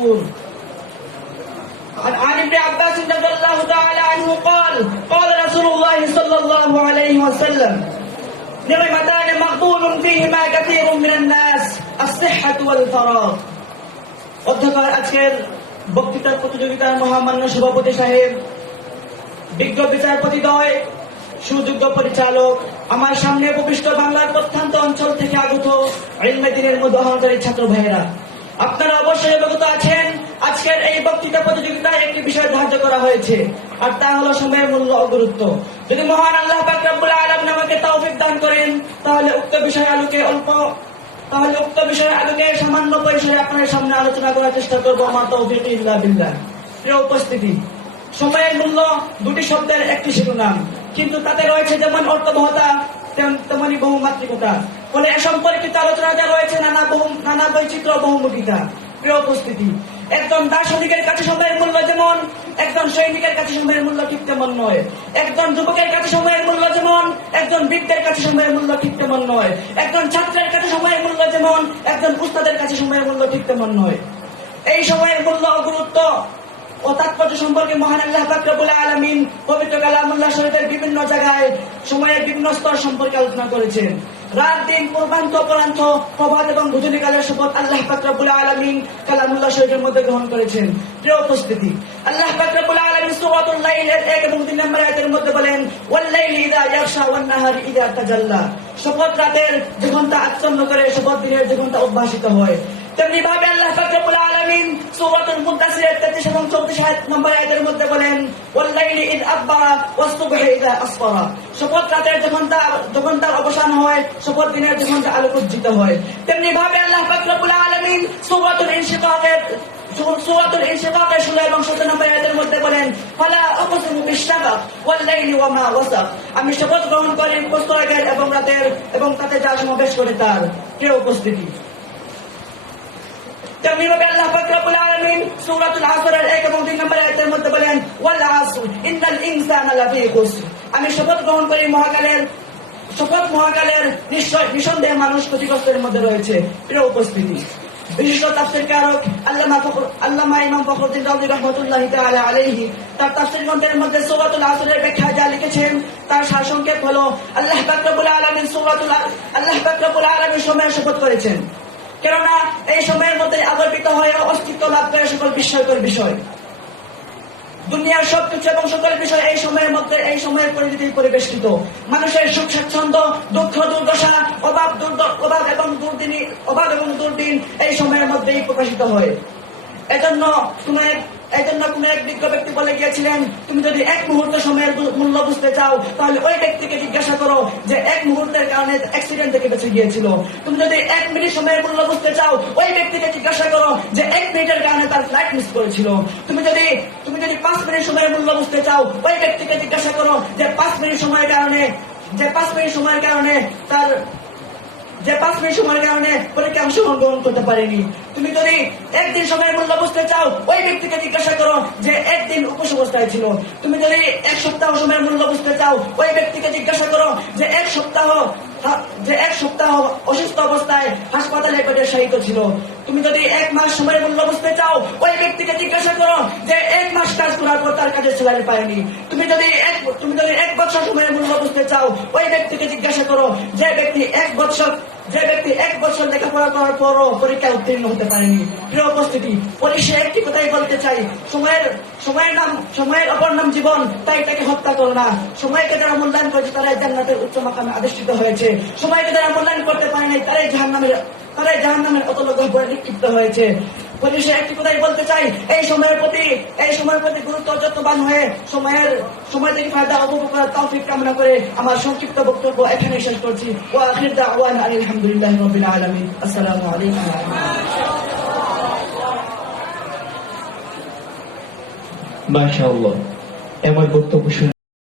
مغفور. عن ابن عباس رضي الله تعالى عنه قال قال رسول الله صلى الله عليه وسلم نعمتان مغبون فيهما كثير من الناس الصحة والفراغ. অধ্যক্ষর আজকের বক্তৃতার প্রতিযোগিতার মহামান্য সভাপতি সাহেব, বিজ্ঞ বিচারপতিদ্বয়, সুযোগ্য পরিচালক, আমার সামনে উপবিষ্ট বাংলার প্রত্যন্ত অঞ্চল থেকে আগত ইলমে দ্বীনের মুদাহনকারী ছাত্র ভাইয়েরা, আপনারা অবশ্যই অবগত আছেন আজকের এই বক্তৃতা প্রতিযোগিতায় একটি বিষয় ধার্য করা হয়েছে, আর তা হলো সময়ের মূল্য ও গুরুত্ব। যদি মহান আল্লাহ পাক রব্বুল আলামিন আমাকে তৌফিক দান করেন তাহলে উক্ত বিষয়ের আলোকে সামান্য পরিসরে আপনাদের সামনে আলোচনা করার চেষ্টা করবো। মা তৌফিক ইল্লা বিল্লাহ। প্রিয় উপস্থিতি, সময়ের মূল্য দুটি শব্দের একটি শিরোনাম, কিন্তু তাতে রয়েছে যেমন অর্থবহতা তেমনি বহুমাত্রিকতা। ফলে এ সম্পর্কিত আলোচনাতে রয়েছে নানা বৈচিত্র্য বহুমুখিতা। প্রিয় উপস্থিতি, একজন দার্শনিকের কাছে সময়ের মূল্য যেমন একজন সৈনিকের কাছে সময়ের মূল্য ঠিক তেমন নয়, একজন যুবকের কাছে সময়ের মূল্য যেমন একজন বৃদ্ধের কাছে সময়ের মূল্য ঠিক তেমন নয়, একজন ছাত্রের কাছে সময়ের মূল্য যেমন একজন উস্তাদের কাছে সময়ের মূল্য ঠিক তেমন নয়। এই সময়ের মূল্য ও গুরুত্ব ও তাৎপর্য সম্পর্কে মহান আল্লাহ পাক রব্বুল আলামিন পবিত্র কালামুল্লাহ শরীফের বিভিন্ন জায়গায় সময়ের বিভিন্ন স্তর সম্পর্কে আলোচনা করেছেন। রাত দিন, পূর্বান্ত অপরাহ্ন, প্রভাত এবং রজনীকালের শপথ আল্লাহ পাক রব্বুল আলামিন কালামুল্লাহ শরীফের মধ্যে গ্রহণ করেছেন। প্রিয় উপস্থিতি, আল্লাহ পাক রব্বুল আলামিন সূরাতুল লাইলের 1 এবং 3 নম্বর আয়াতের মধ্যে বলেন, ওয়াল লাইলি ইযা ইয়াগশা ওয়ান নাহারি ইযা তাজাল্লা। শপথ রাতের যখন তা আচ্ছন্ন করে, শপথ দিনের যখন তা উদ্ভাসিত হয়। তেমনি ভাবে আল্লাহ পাক রব্বুল আলামিন সূরাতুল মুদ্দাসিরের 33 এবং 34 নম্বর আয়াতের মধ্যে বলেন, ওয়াল লাইলি ইয আবরা ওয়াস সুবহি ইযা আসফারা। শপথ রাতের যখন তার অবসান হয়, শপথ দিনের যখন তা আলোকোজ্জিত হয়। তেমনি ভাবে আল্লাহ পাক রব্বুল আলামিন সূরাতুল ইনশিকাকের 16 এবং 17 নম্বর আয়াতের মধ্যে বলেন, ফালা উকসিমু বিশ-শাফাক ওয়াল লাইলি ওয়া মা ওয়াসাক। আমি শপথ গ্রহণ করি প্রস্তরের এবং রাতের এবং তাতে যা সমাবেশ করে তার। প্রিয় উপস্থিতি, তেমনি ভাবে আল্লাহ পাক রব্বুল আলামিন সূরাতুল আসরের 1 এবং 3 নম্বর আয়াতের মধ্যে বলেন, ওয়াল আসর ইন্নাল ইনসানা লাফি খুসর। আমি শপথ গ্রহণ করি মহাকালের নিঃসন্দেহে মানুষ ক্ষতিগ্রস্তের মধ্যে রয়েছে। প্রিয় উপস্থিতি, বিশিষ্ট তাফসীরকারক আল্লামা ইমাম ফখরুদ্দীন রাজি রাহমাতুল্লাহি তাআলা আলাইহি তার তাফসীর গ্রন্থের মধ্যে সূরাতুল আসরের ব্যাখ্যায় যা লিখেছেন তার সারসংক্ষেপ হলো, আল্লাহ পাক রব্বুল আলামিন সময়ের শপথ করেছেন, কেননা এই সময়ের মধ্যে আবর্তিত হয়ে অস্তিত্ব লাভ করে সকল বিস্ময়কর বিষয়। দুনিয়ার সবকিছু এবং সকল বিষয় এই সময়ের মধ্যে, এই সময়ের পরিধিতে পরিবেষ্টিত। মানুষের সুখ স্বাচ্ছন্দ্য, দুঃখ দুর্দশা, অভাব এবং দুর্দিন এই সময়ের মধ্যেই প্রকাশিত হয়। এজন্য কোন এক বিজ্ঞ ব্যক্তি বলে গিয়েছিলেন, তুমি যদি এক মুহূর্ত সময়ের মূল্য বুঝতে চাও তাহলে ওই ব্যক্তিকে জিজ্ঞাসা করো যে এক মুহূর্তের কারণে অ্যাক্সিডেন্ট থেকে বেঁচে গিয়েছিল। তুমি যদি 1 মিনিট সময়ের মূল্য বুঝতে চাও ওই ব্যক্তিকে জিজ্ঞাসা করো যে 1 মিনিটের কারণে তার ফ্লাইট মিস করেছিল। তুমি যদি 5 মিনিট সময়ের মূল্য বুঝতে চাও ওই ব্যক্তিকে জিজ্ঞাসা করো যে 5 মিনিট সময়ের কারণে পরীক্ষা অংশগ্রহণ করতে পারেনি। তুমি যদি 1 দিন সময়ের মূল্য বুঝতে চাও ওই ব্যক্তিকে জিজ্ঞাসা করো যে 1 দিন উপোস অবস্থায় ছিল। তুমি যদি 1 সপ্তাহ সময়ের মূল্য বুঝতে চাও ওই ব্যক্তিকে জিজ্ঞাসা করো যে 1 সপ্তাহ অসুস্থ অবস্থায় হাসপাতালে বেডে শায়িত ছিল। তুমি যদি 1 মাস সময়ের মূল্য বুঝতে চাও ওই ব্যক্তিকে জিজ্ঞাসা করো যে 1 মাস কাজ করার পর তার কাজের স্যালারি পায়নি। তুমি যদি 1 বছর সময়ের মূল্য বুঝতে চাও ওই ব্যক্তিকে জিজ্ঞাসা করো যে ব্যক্তি 1 বছর লেখাপড়া করার পরও পরীক্ষায় উত্তীর্ণ হতে পারেনি। প্রিয় উপস্থিতি, পরিশেষে একটি কথাই বলতে চাই, সময়ের অপর নাম জীবন, তাই তাকে হত্যা করো না। সময়কে যারা মূল্যায়ন করেছে তারাই জান্নাতের উচ্চ মাকামে অধিষ্ঠিত হয়েছে। সময়কে যারা মূল্যায়ন করতে পারে নাই তারাই জাহান্নামের অতল গহ্বরে নিক্ষিপ্ত হয়েছে। পরিশেষে একটি কথাই বলতে চাই, এই সময়ের প্রতি গুরুত্ব যত্নবান হয়ে সময় থেকে ফায়দা উপভোগ করার তৌফিক কামনা করে আমার সংক্ষিপ্ত বক্তব্য এখানে শেষ করছি। ওয়া আখির দাওয়ানা আলহামদুলিল্লাহি রাব্বিল আলামিন। আসসালামু আলাইকুম ওয়া রাহমাতুল্লাহ। মাশাআল্লাহ, এমন বক্তব্য শুনে